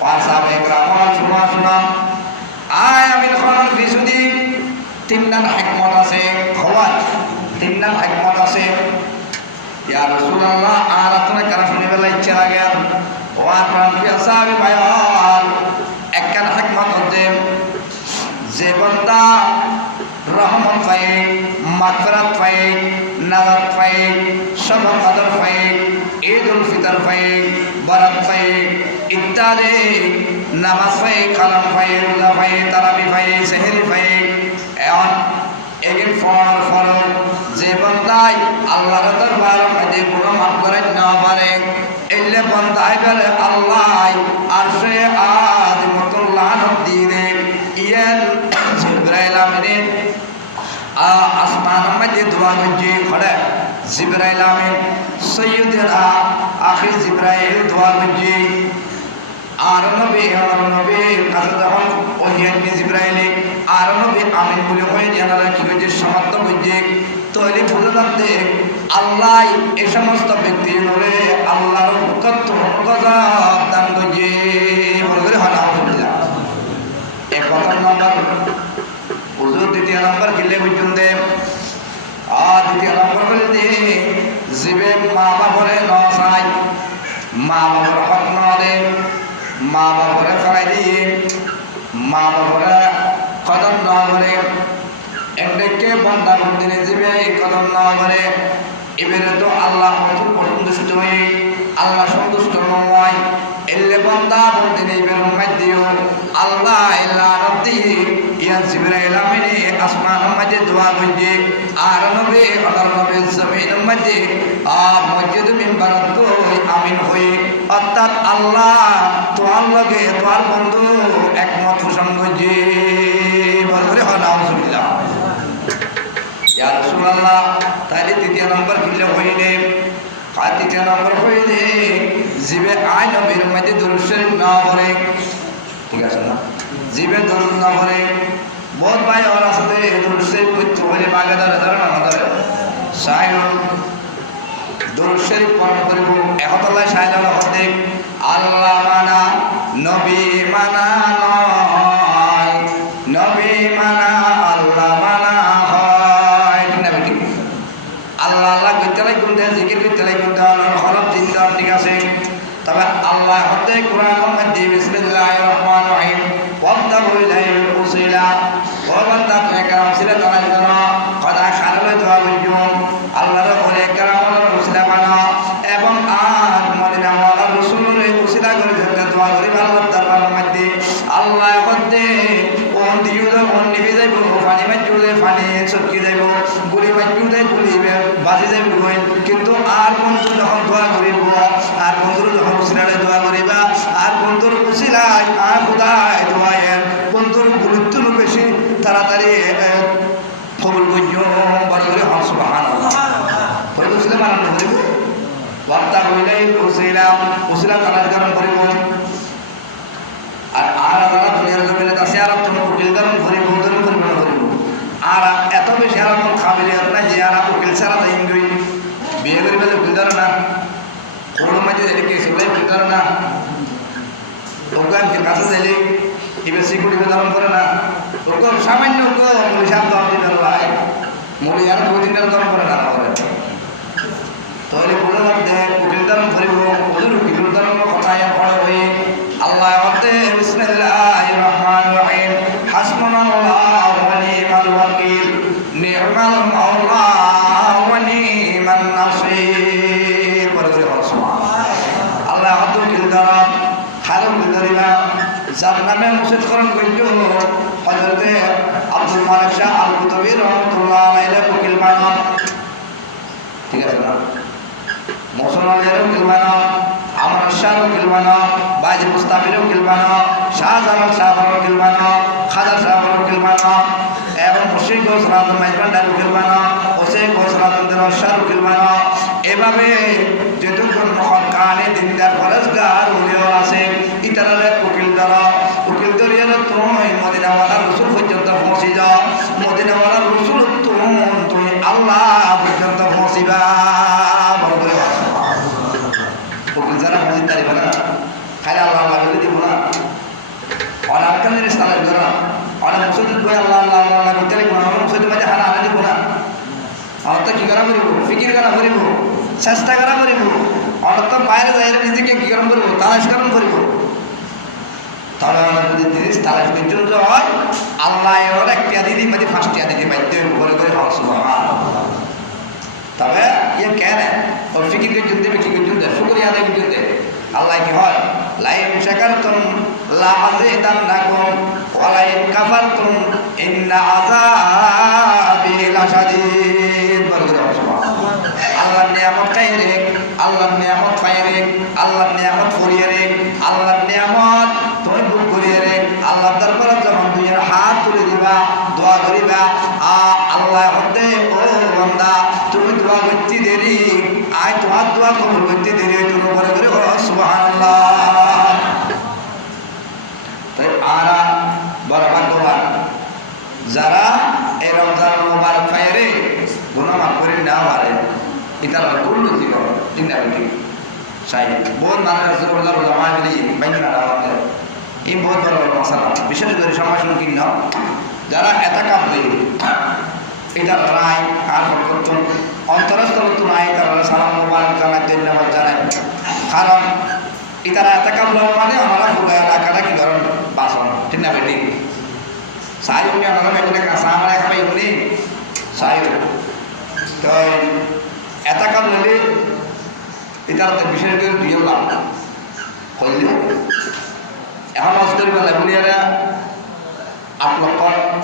ওয়াসাবে গ্রামাল শোনা আয় আমিন খান বিশুদি তিনটা হিকমত আছে খওয়াত তিনটা হিকমত আছে ইয়া রাসূলুল্লাহ আর আপনি কারা শুনে বেলা ইচ্ছা লাগে ওয়া প্রাণ সাহাবী ভাইয়াল একখান হিকমত হচ্ছে যে বান্দা রহমত পায় মাগফিরাত পায় নাজাত পায় সব কদর পায় ঈদুল ফিতর পায় বরাত পায় ইত্যাদি নামাজ পায় কালাম পায় রোজা পায় তারাবি পায় সেহরি পায় এমন এগিন ফল যে বান্দাই আল্লাহর দরবারের মধ্যে কোনো মাফ করে না পারে এলে বান্দাই করে আল্লাহ আরশে আযিমতুল্লাহ নবীরে ইয়াল জিবরাইল আমিন আসমানের মধ্যে দোয়া করছে খড়ে জিবরাইল আমিন সৈয়দনা আখির জিবরাইল দোয়া করছে আর নবী কাছে যখন ওহিয়ানি জিবরাইলে আর নবী আমিন বলে হয়ে জানারা কি হয়েছে সমাপ্ত করছে তৈরি বুঝে যাচ্ছে আল্লাহ এ সমস্ত ব্যক্তি বলে আল্লাহর কত গজব দান করছে বলে হয় না এক কথা নম্বর হুজুর দ্বিতীয় নম্বর কিলে পর্যন্ত আর দ্বিতীয় নম্বর বলতে জীবে মা বাবরে নসাই মা বাবার হক ন দে মা বাবরে ফেলাই দিয়ে মা বাবরে কদম ন করে একদিকে বন্ধা বন্দিনে জীবে কদম ন করে এবারে তো আল্লাহ সন্তুষ্ট হয়ে আল্লাহ সন্তুষ্ট নয় এলে বন্ধা বন্দিনে এবার দিও আল্লাহ ইল্লা নবী ইয়া জিবরাইল আমিন আসমান মধ্যে দোয়া করছে আর নবী আল্লাহর নবী জমিন মধ্যে মসজিদ মিম্বার আমিন হয়ে অর্থাৎ আল্লাহ তোমার লগে তোমার বন্ধু একমত পোষণ করছে বলে হয় নাউজুবিল্লাহ ইয়া রাসূলুল্লাহ তাহলে তৃতীয় নম্বর কিলে হইলে আর তৃতীয় নম্বর হইলে জিবে আয় নবীর মধ্যে দুরূদ শরীফ না পড়ে ঠিক আছে না জিবে দরুদ না পড়ে বহুত ভাই ওর আসলে দুরূদ শরীফ পড়তে হলে বাগে ধরে না ধরে সাইরুল দুরূদ শরীফ পড়া করিব একতলা সাইলাল হতে আল্লাহ মানা নবী মানা নয় নবী মানা আল্লাহ মানা হয় ঠিক না বেটি আল্লাহ আল্লাহ কইতে লাগবে জিকির করতে লাগবে হরফ চিন্তা ঠিক আছে তবে আল্লাহ হতে কোরআন মধ্যে বিসমিল্লাহির রহমানির রহিম ওয়াবতাগু ইলাইহিল ওয়াসিলা ওয়া বান্দা তুমি কারাম সিলা তাআলা জানো কথা খারালে দোয়া করিও আল্লাহর ওরে কারামের ওসিলা বানাও এবং আর মদিনা ওয়ালা রাসূলের ওসিলা করে যেতে দোয়া করি আল্লাহর দরবারের মধ্যে আল্লাহ হতে কোন দিও কোন নিবে যাইব পানি মাঝুলে পানি চকি যাইব গুলি মাঝুলে গুলি বাজি যাইব কিন্তু আর কোন যখন দোয়া করিব আর বন্ধুর যখন উসিলায় দোয়া করিবা আর বন্ধুর উসিলায় আর খুদায় দোয়ায়ের বন্ধুর গুরুত্ব বেশি তাড়াতাড়ি কবুল করিও বড় করে হন সুবহানাল্লাহ পরে উসিলা মানানো করিব ওয়াক্তা হইলেই উসিলা তালার কারণ করিব আর আল্লাহ দুনিয়ার জমিনে আছে আর তুমি উকিল কারণ করিব আর এত বেশি আর খাবিলিয়ত না যে আর উকিল ছাড়া তাই বিয়ে করিবে উকিল ধরে না কোরআন মাঝে এদিকে সেগুলাই উকিল ধরে না ওগানকে কাছে দিলে এবার সিকিউরিটি ধারণ করে না ওকে সামান্য মুলি সাপ দাম দিতে লাই মুলি আর 2-3 টা ধারণ করে না তাহলে বলে রাখতে উকিল ধারণ করিব ওদের উকিল ধারণ কথা পড়ে হয়ে আল্লাহ হতে বিসমিল্লাহির রহমানির রহিম হাসবুনাল্লাহু ওয়া নি'মাল ওয়াকিল নি'মাল মাওলা ওয়া নি'মান নাসির বলে সুবহানাল্লাহ আল্লাহ হতে উকিল ধারণ খারাপ ধরিবা যার নামে মুসিদকরণ করিল হযরতে আব্দুল মালিক শাহ আল কুতুবী রাহমাতুল্লাহ আলাইহি উকিল বানান ঠিক আছে না মুসলমানের উকিল বানান আমর শাহ উকিল বানান বাজি মুস্তাফির উকিল বানান শাহজালাল শাহ উকিল বানান খাজা শাহ উকিল বানান এবং মুশরিক গোসরাত মাইবান্ডার উকিল বানান ওসে গোসরাত শাহ উকিল বানান এভাবে যেটুকুন মহকানে দিনদার ফরজগার উলিও আছে ইতারালে উকিল দ্বারা উকিল দরিয়ে তুমি মদিনাওয়ালা রসুল পর্যন্ত পৌঁছে যাও মদিনাওয়ালা রসুল তুমি আল্লাহ পর্যন্ত পৌঁছিবা উকিল যারা হাজির তারিবা না খালি আল্লাহ আল্লাহ বলে দিব না করা করিব চেষ্টা করা করিব অর্থ বাইরে যাইলে নিজেকে কি করণ করব তালাশকরণ করিব তবে আমরা যদি জিনিস তালাশ পর্যন্ত হয় আল্লাহ ওর একটা দিদি মানে ফার্স্টিয়া দিদি বাধ্য করে করে হওয়া সুবহানাল্লাহ তবে ইয়ে কেন ওর ফিকির পর্যন্ত বিক্রি পর্যন্ত শুকরিয়া আদায় পর্যন্ত আল্লাহ কি হয় লাইন শাকারতুম লা আযীদান্নাকুম ওয়া লাইন কাফারতুম ইন্না আযাবি লাশাদীদ আল্লাহর নিয়ামত খাইরে আল্লাহর নিয়ামত পাইরে আল্লাহর নিয়ামত করিয়ে রে আল্লাহর নিয়ামত তুমি ভোগ করিয়ে রে আল্লাহর দরবারে যখন দুইয়ের হাত তুলে দিবা দোয়া করিবা আল্লাহ হতে ও বান্দা তুমি দোয়া করতে দেরি আয় তোমার দোয়া কবুল করতে দেরি তুমি বলে করে সুবহানাল্লাহ তাই আরা বড় ভাগ্যবান যারা এই রমজান মুবারক পাইরে গুনাহ মাফ করে না পারে এটা কোন ছিল চিন্তা করি সাই বহুত মানুষ জোরদার জমা দিলি বাইনা না আমাদের এই বহুত বড় বড় মশলা বিশেষ করে সমাজের কিন্ন যারা এতাকাপ দেয় এটা রায় আর করত অন্তরস্থল তো নাই তারা সালাম মোবারক জানায় ধন্যবাদ জানায় কারণ ইতারা এতাকাপ লওয়ার মানে আমরা পুরো এলাকাটা কি করেন বাসন ঠিক না বেটি সাই উনি আমরা একটা কাঁচা আমরা খাই উনি সাই তো এতাকাপ নিলে এটাতে বিশেষ করে দুইও লাভ হইলে এখন মাছ করি বলে বুলিয়ারা 8 লক্ষ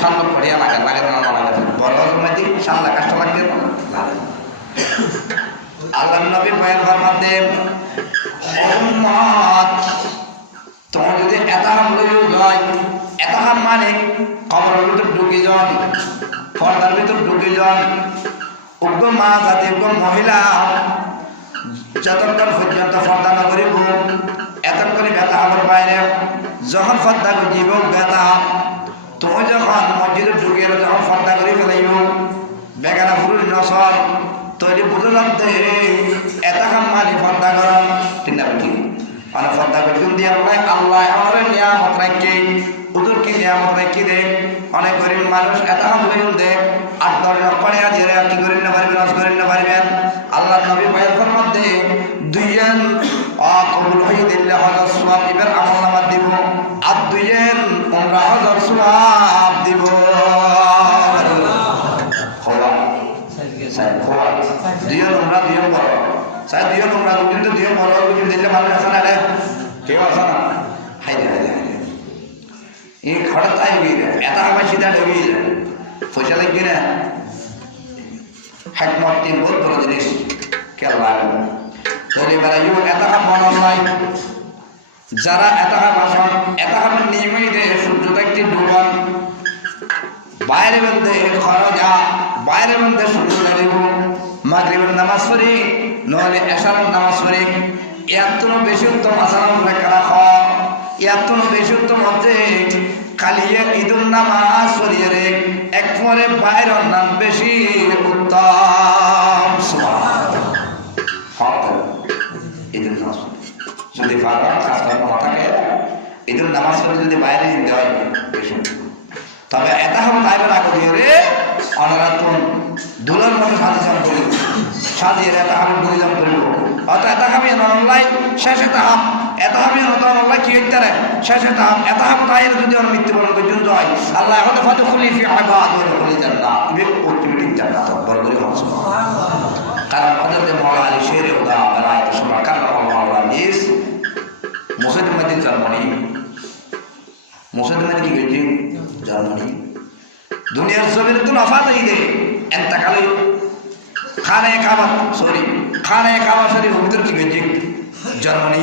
7 লক্ষ টাকা লাগে লাগে না লাগে বড় জমাইতে 7 লাখ 8 লাখ দিয়ে লাগে আল্লাহর নবী বয়ান ফরমাতে উম্মত তোমার যদি এতাহাম লইও যায় এতাহাম মানে কবরের ভিতর ঢুকে যান পর্দার ভিতর ঢুকে যান উগ্র মা জাতি উগ্র মহিলা যতক্ষণ পর্যন্ত পর্দা না করিব এতক্ষণই ব্যথা আমার বাইরে যখন পর্দা করিব ব্যথা তুমি যখন মসজিদে ঢুকিয়ে যখন পর্দা করে ফেলাইব বেগানা পুরুষ নসল তৈরি বুঝলাম দে এতক্ষণ মানি পর্দা করন ঠিক না ঠিক মানে পর্দা করতে দিয়ে আল্লাহ আমার নিয়ামত রাখি উদুর কি নিয়ামত রাখি দে অনেক গরিব মানুষ এতক্ষণ লইল দে 8-10 লক্ষ টাকা দিয়ে কি করেন না পারবেন নষ্ট করেন না পারবেন আল্লাহ নবী বয়ান মধ্যে দুইজন কবুল হয়ে দিলে হাজার সওয়াব এবার আমলনামা দিব আর দুইজন উমরা হাজার সওয়াব দিব খোলা সাই খোলা দুইজন উমরা দুইজন বড় সাই দুইজন উমরা কিন্তু দুইজন বড় কিন্তু দিলে মানুষ আছে না রে কেউ আছে না হাই রে এই খড়া তাই গিয়ে এটা আমার সিধা ঢুকে পয়সা লাগবে না হিকমত তিন বহুত বড় জিনিস কেলা তৈরি বেড়াইও এতাহা মনে হয় যারা এতাহা ভাষণ এতাহামের নিয়মই দেয় সূর্যটা একটি ডুবান বাইরে বন্ধে খরচা বাইরে বন্ধে সূর্য দাঁড়িব মাগরিবের নামাজ পড়ি নহলে এশারের নামাজ পড়ি এত বেশি উত্তম আসারাম রেখা রাখ এত বেশি উত্তম হচ্ছে কালিয়ে ঈদুল নামাজ পড়িয়ে রে এক পরে বাইরের নাম বেশি উত্তম ঈদুল নামাজ যদি ফাঁকা খাস মাথাকে ঈদুল নামাজ পড়ে যদি বাইরে দিতে হয় বেশি তবে এটা হবে তাইবার আগে দিয়ে রে অনারাতন দুলার মতো সাজেশন করি সাজিয়ে এটা আমি পরিধান করিব অর্থাৎ এটা আমি অনলাইন শেষে তাহাম এটা আমি অনলাইন কি হইতে রে শেষে তাহাম এটা আমি তাইর যদি ওর মৃত্যুবরণ পর্যন্ত হয় আল্লাহ এখন ফাতু খুলি ফি ইবাদ ওয়া খুলি জান্নাত ইবে অটোমেটিক জান্নাত বড় করে হবে সুবহানাল্লাহ কারণ হযরত মাওলানা আলী শেরে খোদা বারাকাত সুবহান কাল্লাল্লাহু আলাইহিস মুসলমানদের জার্মানি মুসলমান কি হয়েছে জার্মানি দুনিয়ার জমিনে তো নফা দেই দে এন্তকালে খানে কাবা শরীফ ভিতর কি হয়েছে জার্মানি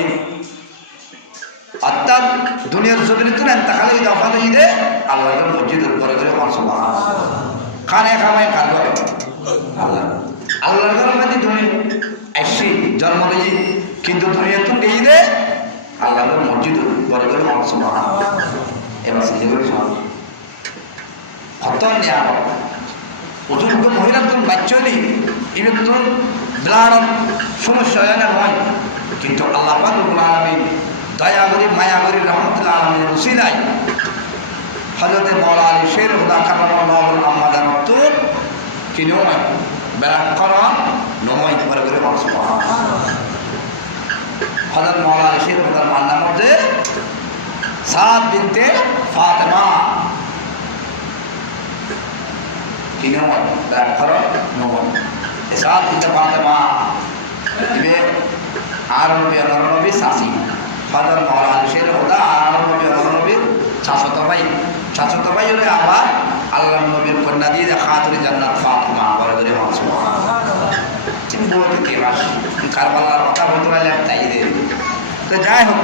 অর্থাৎ দুনিয়ার জমিনে তো এন্তকালে নফা দেই দে আল্লাহর মসজিদের পরে করে সুবহানাল্লাহ খানে কাবায় কারবার আল্লাহর ঘরের মধ্যে তুমি আসি জন্ম দেই কিন্তু দুনিয়া তো দেই দে আল্লাহর মসজিদের পরে করে সুবহানাল্লাহ এবার সিদ্ধি করে শোন কত নিয়ামত অযোগ্য মহিলা তুমি বাচ্চা নেই এবার তো ব্লাড সমস্যা হয় না হয় কিন্তু আল্লাহ পাক রব্বুল আলামিন দয়া করে মায়া করে রহমতুল্লাহ আলামিনের উসিলায় হযরত মাওলানা আলী শের খোদা কাররামাল্লাহু আমাদের তো কিনো বেরাক করা নময় করে করে মানুষ হযরত মাওলানা শের রহমাতুল্লাহ মান্নার মধ্যে সাদ বিনতে ফাতেমা কি নময় তার করো নময় সাদ বিনতে ফাতেমা ইবে আর নবী সাসি হযরত মাওলানা শের রহমাতুল্লাহ আর নবী চাচত ভাই হলে আবার আল্লাহ নবীর কন্যা দিয়ে খাতুরে জান্নাত ফাতেমা বলে করে মানুষ চিন্তা করতে কারবালার কথা বলতে পারলে তাই দিয়ে তো যাই হোক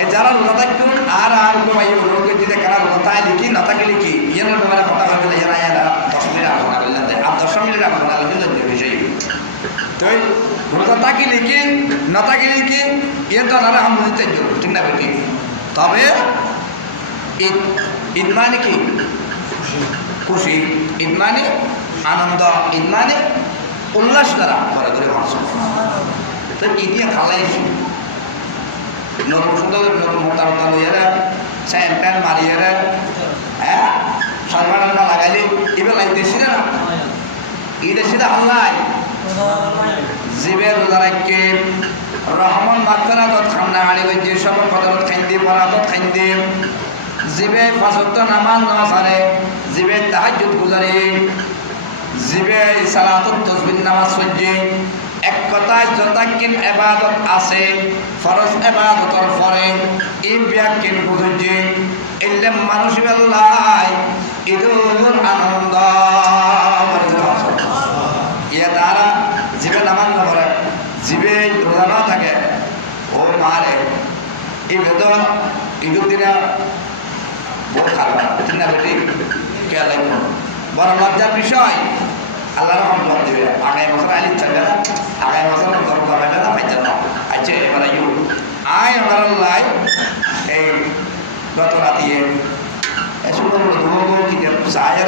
এই যারা রোজা থাকুন আর ভাই লোকে যদি কারা রোজা তাই লিখি না থাকে লিখি ইয়ের ব্যাপারে কথা বললে এরা 10 মিনিট আলোচনা করলেন আর 10 মিনিট আলোচনা করলেন বিষয় তো রোজা থাকি লিখি না থাকি লিখি ইয়ে তো না হাম বুঝতে ঠিক না বেটি তবে ঈদ মানে কি খুশি ঈদ মানে আনন্দ ঈদ মানে উল্লাস করা ঘরে ঘরে মানুষ তো ঈদে খালাইছি নতুন সুন্দর নতুন মোটা মোটা লইয়ারা স্যান্ড প্যান্ট মারিয়ারা হ্যাঁ সলমান আল্লাহ লাগাইলে এবার লাইতেছি না ঈদের সিধা আল্লাহ জীবের রোজা রাখকে রহমান মাত্রা দত খান্না আড়ি যে সব পদার্থ খাইতে পড়া দত খাইতে জিবে ফাজত নামাজ না সারে জিবে তাহাজ্জুদ গুজারে জিবে সালাতুত তাসবিহ নামাজ সজ্জে এক কথায় যতাকিন ইবাদত আছে ফরজ ইবাদতর পরে এই ব্যাকিন বুঝে ইল্লাম মানুষ আল্লাহ ঈদুল আনন্দ ইয়া দ্বারা জিবে নামাজ না পড়ে জিবে রোজা না থাকে ও মারে এই বেদন ঈদুল দিনা বহুত খারাপ ঠিক না বেটি কে লাগবে বড় লজ্জার বিষয় আল্লাহ রহমান জবাব দেবে আগামী বছর আইলি থাকবে না আগামী বছর গর্ব করবে না পাইতে না আচ্ছা এবার আয় আমার লাই এই গত রাতিয়ে সুন্দর ধুবো কি চায়